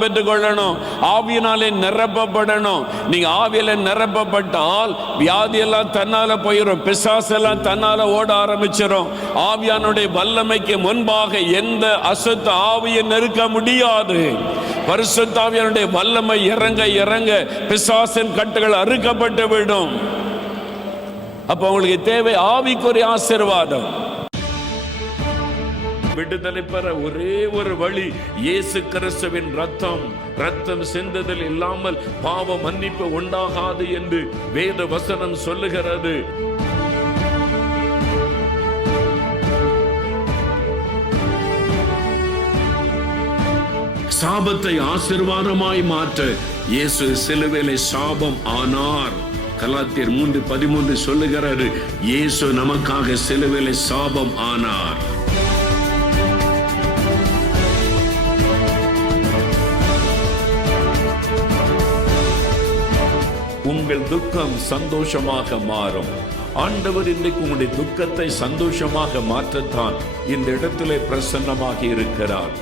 பெற்றுக்கொள்ளணும். ஆவியினாலே நிரப்பப்படணும். நீங்க ஆவியில நிரப்பப்பட்டால் வியாதி எல்லாம் தன்னால போயிடும் பிசாசெல்லாம் தன்னால ஓட ஆரம்பிச்சிடும் ஆவியானுடைய வல்லமைக்கு முன்பாக எந்த அசுத்த ஆவியை நெருக்க முடியாது. பரிசுத்தாவியனுடைய வல்லமை இறங்க இறங்க பிசாசின் கட்டுகள் அறுக்கப்பட்டு விடும் அப்ப உங்களுக்கு தேவை ஆவிக்குரிய ஆசீர்வாதம். விடுதலை பெற ஒரே ஒரு வழி இயேசு கிறிஸ்துவின் ரத்தம். ரத்தம் சிந்ததில் இல்லாமல் பாவ மன்னிப்பு உண்டாகாது என்று வேத வசனம் சொல்லுகிறது. சாபத்தை ஆசீர்வாதமாய் மாற்ற இயேசு சிலுவையிலே சாபம் ஆனார். கலாத்தியர் மூன்று பதிமூன்று சொல்லுகிறாரு இயேசு நமக்காக சிலுவையிலே சாபம் ஆனார். உங்கள் துக்கம் சந்தோஷமாக மாறும். ஆண்டவர் இன்றைக்கு உங்களுடைய துக்கத்தை சந்தோஷமாக மாற்றத்தான் இந்த இடத்திலே பிரசன்னமாக இருக்கிறார்.